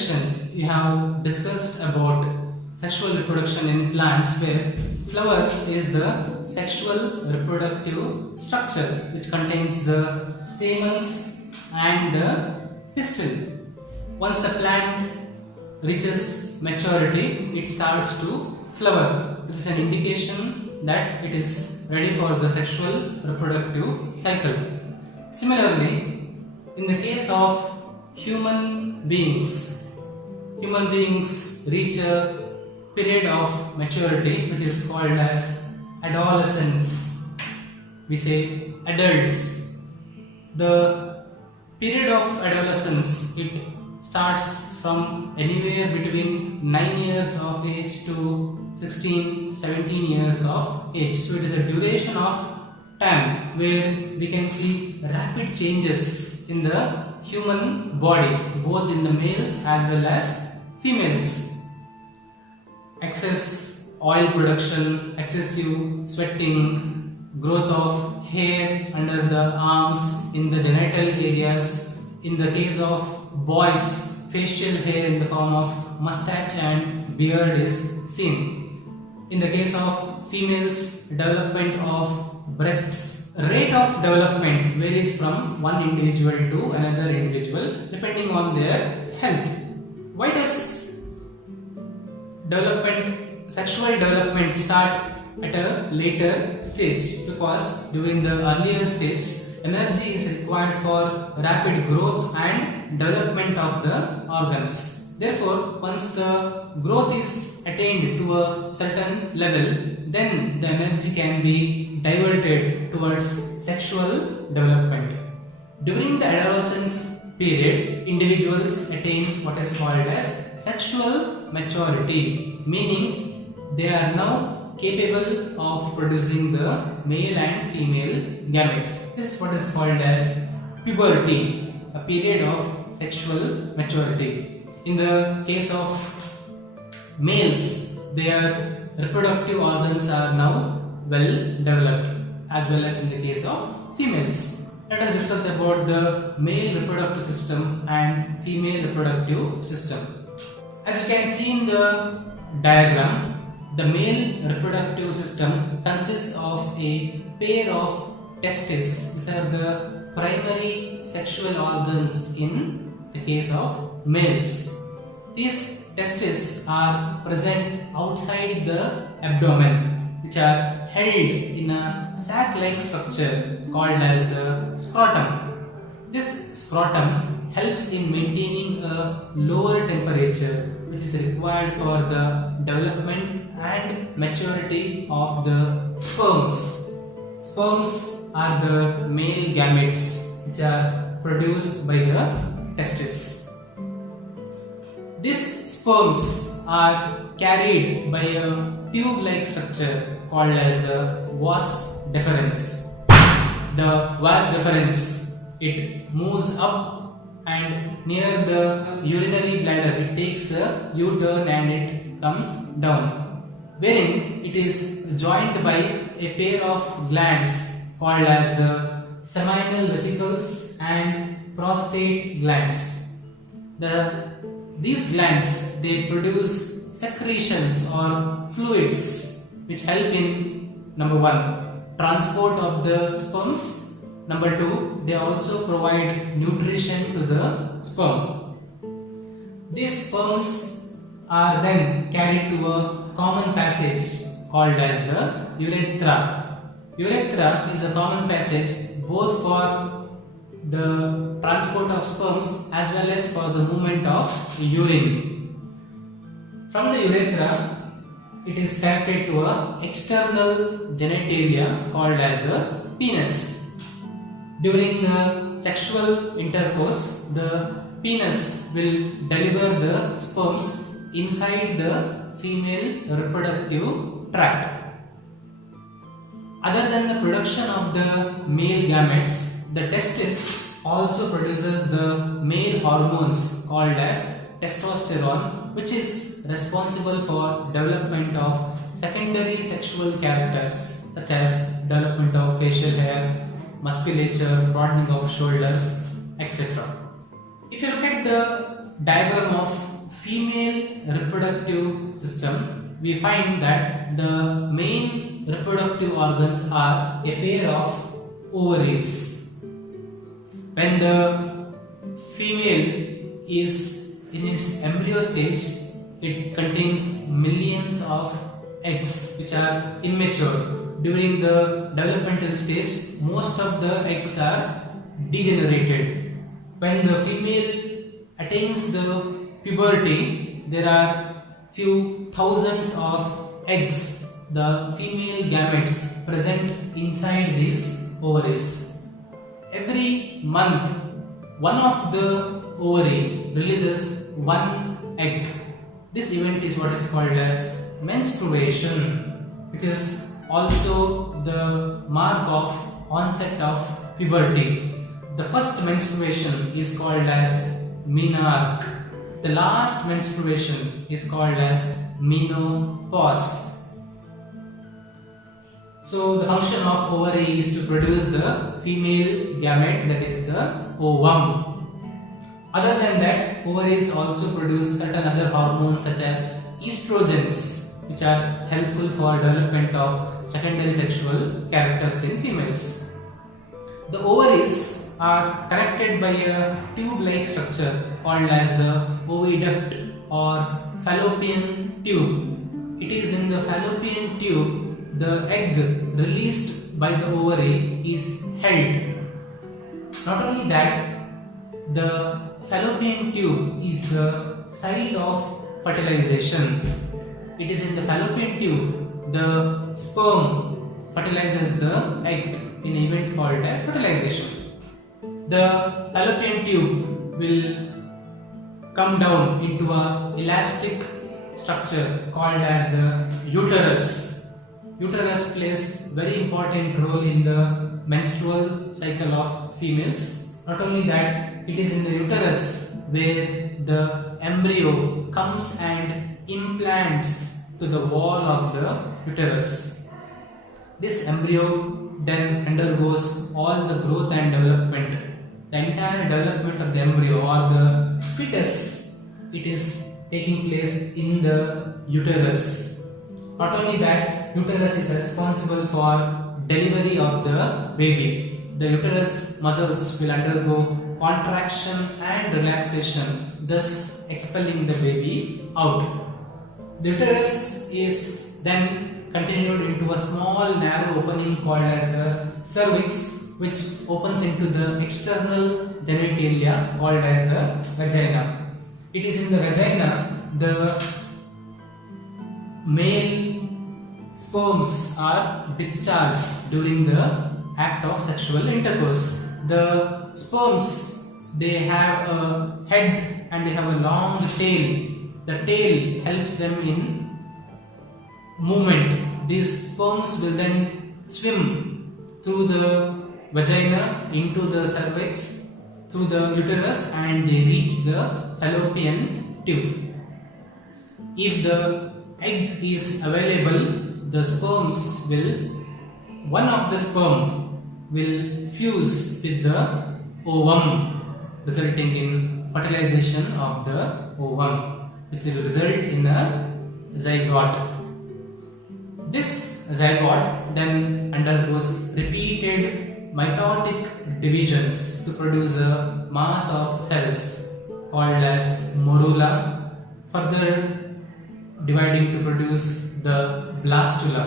section, we have discussed about sexual reproduction in plants, where flower is the sexual reproductive structure which contains the stamens and the pistil. Once the plant reaches maturity, it starts to flower, which is an indication that it is ready for the sexual reproductive cycle. Similarly, in the case of human beings reach a period of maturity which is called as adolescence. We say adults. The period of adolescence, it starts from anywhere between 9 years of age to 16, 17 years of age. So it is a duration of time where we can see rapid changes in the human body, both in the males as well as females. Excess oil production, excessive sweating, growth of hair under the arms, in the genital areas. In the case of boys, facial hair in the form of mustache and beard is seen. In the case of females, development of breasts. Rate of development varies from one individual to another individual depending on their health. Why does sexual development start at a later stage? Because during the earlier stage, energy is required for rapid growth and development of the organs. Therefore, once the growth is attained to a certain level, then the energy can be diverted towards sexual development. During the adolescence period, individuals attain what is called as sexual maturity, meaning they are now capable of producing the male and female gametes. This is what is called as puberty, a period of sexual maturity. In the case of males, their reproductive organs are now well developed, as well as in the case of females. Let us discuss about the male reproductive system and female reproductive system. As you can see in the diagram, the male reproductive system consists of a pair of testes. These are the primary sexual organs in the case of males. These testes are present outside the abdomen, which are held in a sac-like structure called as the scrotum. This scrotum helps in maintaining a lower temperature, which is required for the development and maturity of the sperms. Sperms are the male gametes which are produced by the testes. These sperms are carried by a tube-like structure called as the vas deferens. The vas deferens, it moves up and near the urinary bladder it takes a U-turn and it comes down, wherein it is joined by a pair of glands called as the seminal vesicles and prostate glands. These glands, they produce secretions or fluids which help in, number one, transport of the sperms. Number two, they also provide nutrition to the sperm. These sperms are then carried to a common passage called as the urethra. Urethra is a common passage both for the transport of sperms as well as for the movement of urine. From the urethra, it is connected to an external genitalia called as the penis. During the sexual intercourse, the penis will deliver the sperms inside the female reproductive tract. Other than the production of the male gametes, the testis also produces the male hormones called as testosterone, which is responsible for development of secondary sexual characters such as development of facial hair, musculature, broadening of shoulders, etc. If you look at the diagram of female reproductive system, we find that the main reproductive organs are a pair of ovaries. When the female is in its embryo stage, it contains millions of eggs which are immature. During the developmental stage, most of the eggs are degenerated. When the female attains the puberty, there are few thousands of eggs, the female gametes present inside these ovaries. Every month, one of the ovary releases one egg. This event is what is called as menstruation, which is also the mark of onset of puberty. The first menstruation is called as menarche. The last menstruation is called as menopause. So the function of ovary is to produce the female gamete, that is the ovum. Other than that, ovaries also produce certain other hormones such as estrogens, which are helpful for development of secondary sexual characters in females. The ovaries are connected by a tube-like structure called as the oviduct or fallopian tube. It is in the fallopian tube the egg released by the ovary is held. Not only that, the fallopian tube is the site of fertilization. It is in the fallopian tube the sperm fertilizes the egg in an event called as fertilization. The fallopian tube will come down into a elastic structure called as the uterus. Uterus plays very important role in the menstrual cycle of females. Not only that, it is in the uterus where the embryo comes and implants to the wall of the uterus. This embryo then undergoes all the growth and development. The entire development of the embryo or the fetus, it is taking place in the uterus. Not only that, uterus is responsible for delivery of the baby. The uterus muscles will undergo contraction and relaxation, thus expelling the baby out. The uterus is then continued into a small narrow opening called as the cervix, which opens into the external genitalia called as the vagina. It is in the vagina the male sperms are discharged during the act of sexual intercourse. The sperms, they have a head and they have a long tail. The tail helps them in movement. These sperms will then swim through the vagina into the cervix, through the uterus, and they reach the fallopian tube. If the egg is available, the sperms will, one of the sperm will fuse with the ovum, resulting in fertilization of the ovum, which will result in a zygote. This zygote then undergoes repeated mitotic divisions to produce a mass of cells called as morula, further dividing to produce the blastula.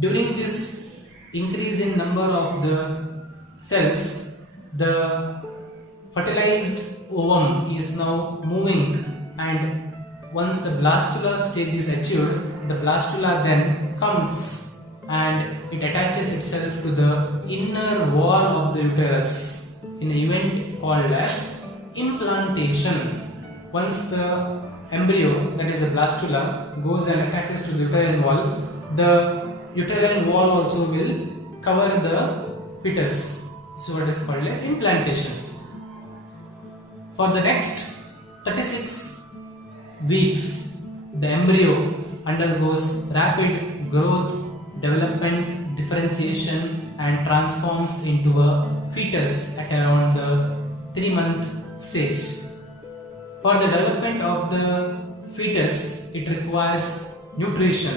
During this increase in number of the cells, the fertilized ovum is now moving, and once the blastula stage is achieved, the blastula then comes and it attaches itself to the inner wall of the uterus in an event called as implantation. Once the embryo, that is the blastula, goes and attaches to the uterine wall, the uterine wall also will cover the fetus. So what is called as implantation. For the next 36 weeks, the embryo undergoes rapid growth, development, differentiation, and transforms into a fetus at around the 3-month stage. For the development of the fetus, it requires nutrition.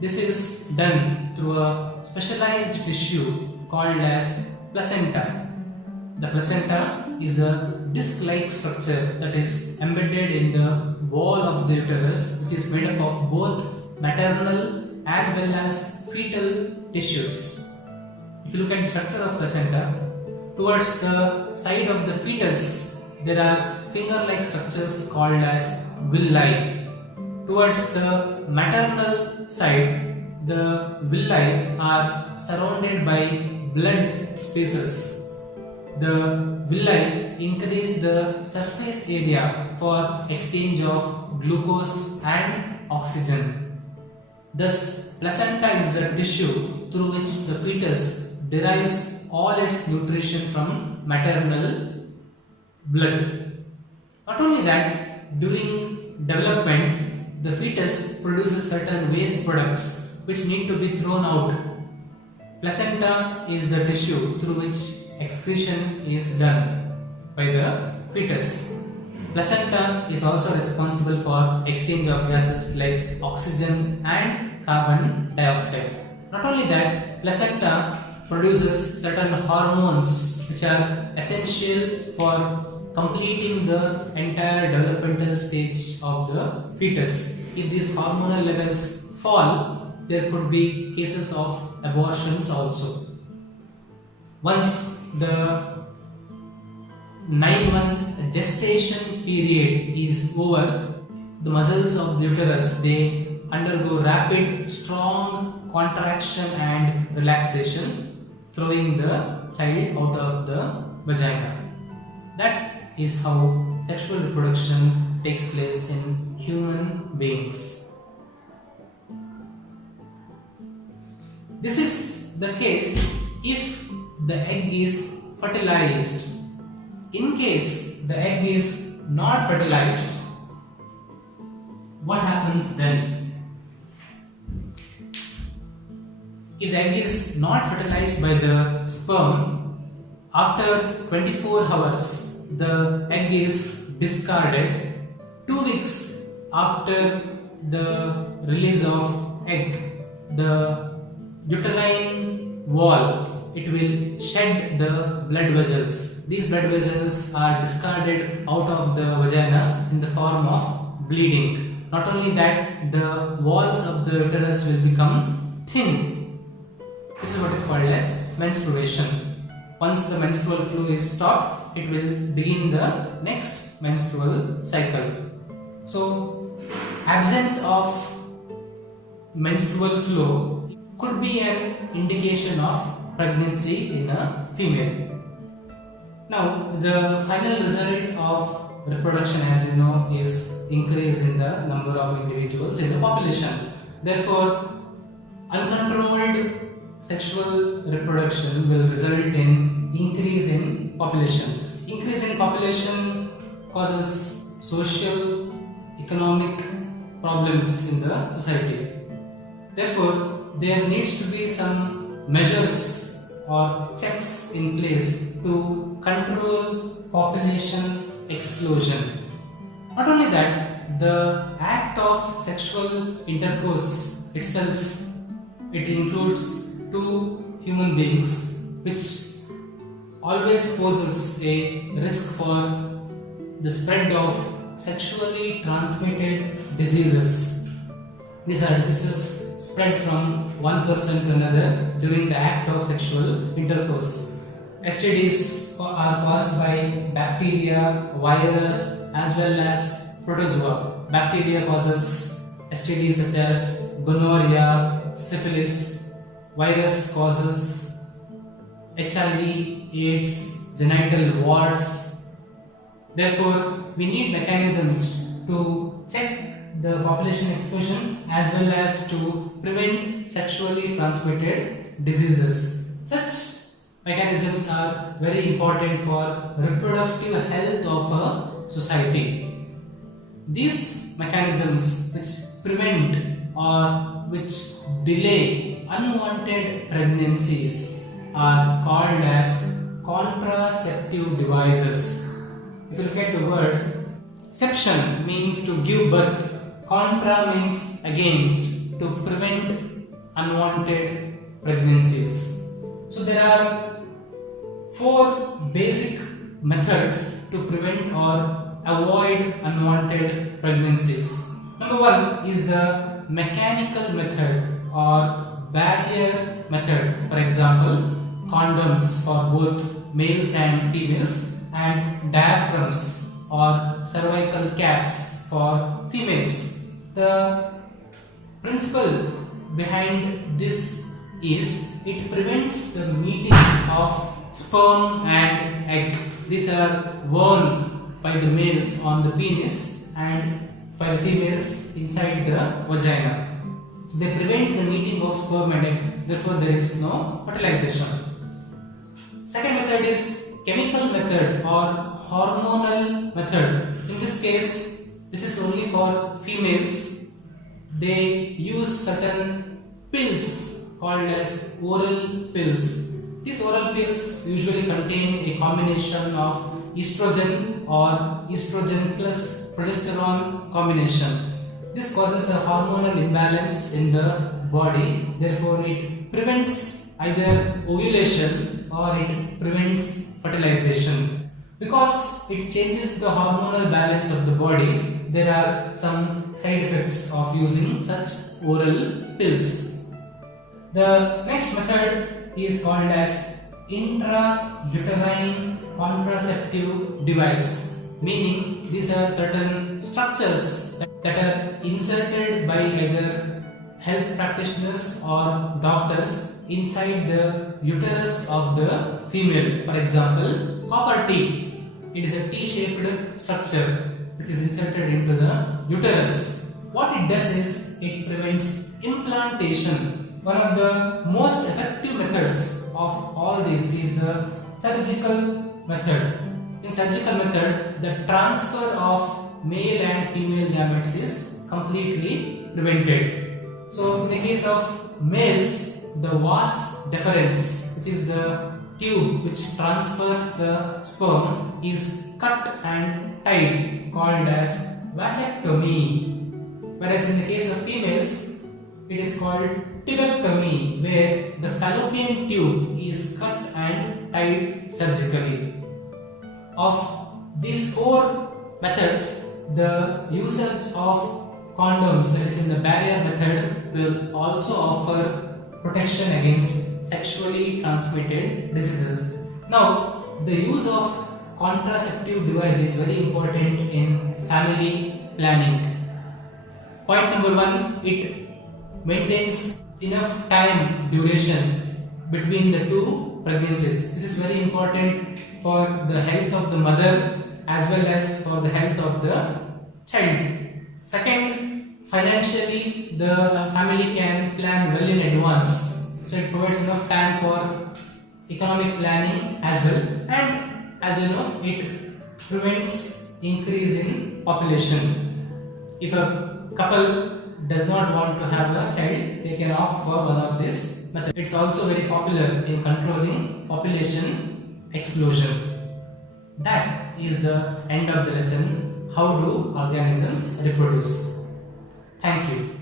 This is done through a specialized tissue called as placenta. The placenta is a disc-like structure that is embedded in the wall of the uterus, which is made up of both maternal as well as fetal tissues. If you look at the structure of placenta, towards the side of the fetus, there are finger-like structures called as villi. Towards the maternal side, the villi are surrounded by blood spaces. The villi increase the surface area for exchange of glucose and oxygen. Thus, placenta is the tissue through which the fetus derives all its nutrition from maternal blood. Not only that, during development, the fetus produces certain waste products which need to be thrown out. Placenta is the tissue through which excretion is done by the fetus. Placenta is also responsible for exchange of gases like oxygen and carbon dioxide. Not only that, placenta produces certain hormones which are essential for completing the entire developmental stage of the fetus. If these hormonal levels fall, there could be cases of abortions also. Once the 9-month gestation period is over, the muscles of the uterus, they undergo rapid, strong contraction and relaxation, throwing the child out of the vagina. That is how sexual reproduction takes place in human beings. This is the case if the egg is fertilized. In case the egg is not fertilized, what happens then? If the egg is not fertilized by the sperm, after 24 hours, the egg is discarded. 2 weeks after the release of egg, the uterine wall, it will shed the blood vessels. These blood vessels are discarded out of the vagina in the form of bleeding. Not only that, the walls of the uterus will become thin. This is what is called as menstruation. Once the menstrual flow is stopped, it will begin the next menstrual cycle. So, absence of menstrual flow could be an indication of pregnancy in a female. Now, the final result of reproduction, as you know, is increase in the number of individuals in the population. Therefore, uncontrolled sexual reproduction will result in increase in population. Increase in population causes social, economic problems in the society. Therefore, there needs to be some measures or checks in place to control population explosion. Not only that, the act of sexual intercourse itself, it includes two human beings, which always poses a risk for the spread of sexually transmitted diseases. These are diseases spread from one person to another during the act of sexual intercourse. STDs are caused by bacteria, virus, as well as protozoa. Bacteria causes STDs such as gonorrhea, syphilis. Virus causes HIV, AIDS, genital warts. Therefore, we need mechanisms to check the population explosion as well as to prevent sexually transmitted diseases. Such mechanisms are very important for reproductive health of a society. These mechanisms which prevent or which delay unwanted pregnancies are called as contraceptive devices. If you look at the word Conception means to give birth. Contra means against, to prevent unwanted pregnancies. So there are 4 basic methods to prevent or avoid unwanted pregnancies. Number 1 is the mechanical method or barrier method. For example, condoms for both males and females, and diaphragms or cervical caps for females. The principle behind this is it prevents the meeting of sperm and egg. These are worn by the males on the penis and by the females inside the vagina. So they prevent the meeting of sperm and egg, therefore there is no fertilization. Second method is chemical method or hormonal method. In this case, this is only for females. They use certain pills called as oral pills. These oral pills usually contain a combination of estrogen or estrogen plus progesterone combination. This causes a hormonal imbalance in the body, therefore it prevents either ovulation or it prevents fertilization. Because it changes the hormonal balance of the body, there are some side effects of using such oral pills. The next method is called as intrauterine contraceptive device, meaning these are certain structures that are inserted by either health practitioners or doctors inside the uterus of the female. For example, copper T. It is a T-shaped structure which is inserted into the uterus. What it does is it prevents implantation. One of the most effective methods of all these is the surgical method. In surgical method, the transfer of male and female gametes is completely prevented. So in the case of males, the vas deferens, which is the tube which transfers the sperm, is cut and tied, called as vasectomy. Whereas in the case of females, it is called tubectomy, where the fallopian tube is cut and tied surgically. Of these 4 methods, the usage of condoms, that is in the barrier method, will also offer protection against sexually transmitted diseases. Now, the use of contraceptive device is very important in family planning. Point number 1, it maintains enough time duration between the 2 pregnancies. This is very important for the health of the mother as well as for the health of the child. Second, financially the family can plan well in advance. So it provides enough time for economic planning as well, and as you know, it prevents increase in population. If a couple does not want to have a child, they can opt for one of these methods. It's also very popular in controlling population explosion. That is the end of the lesson. How do organisms reproduce? Thank you.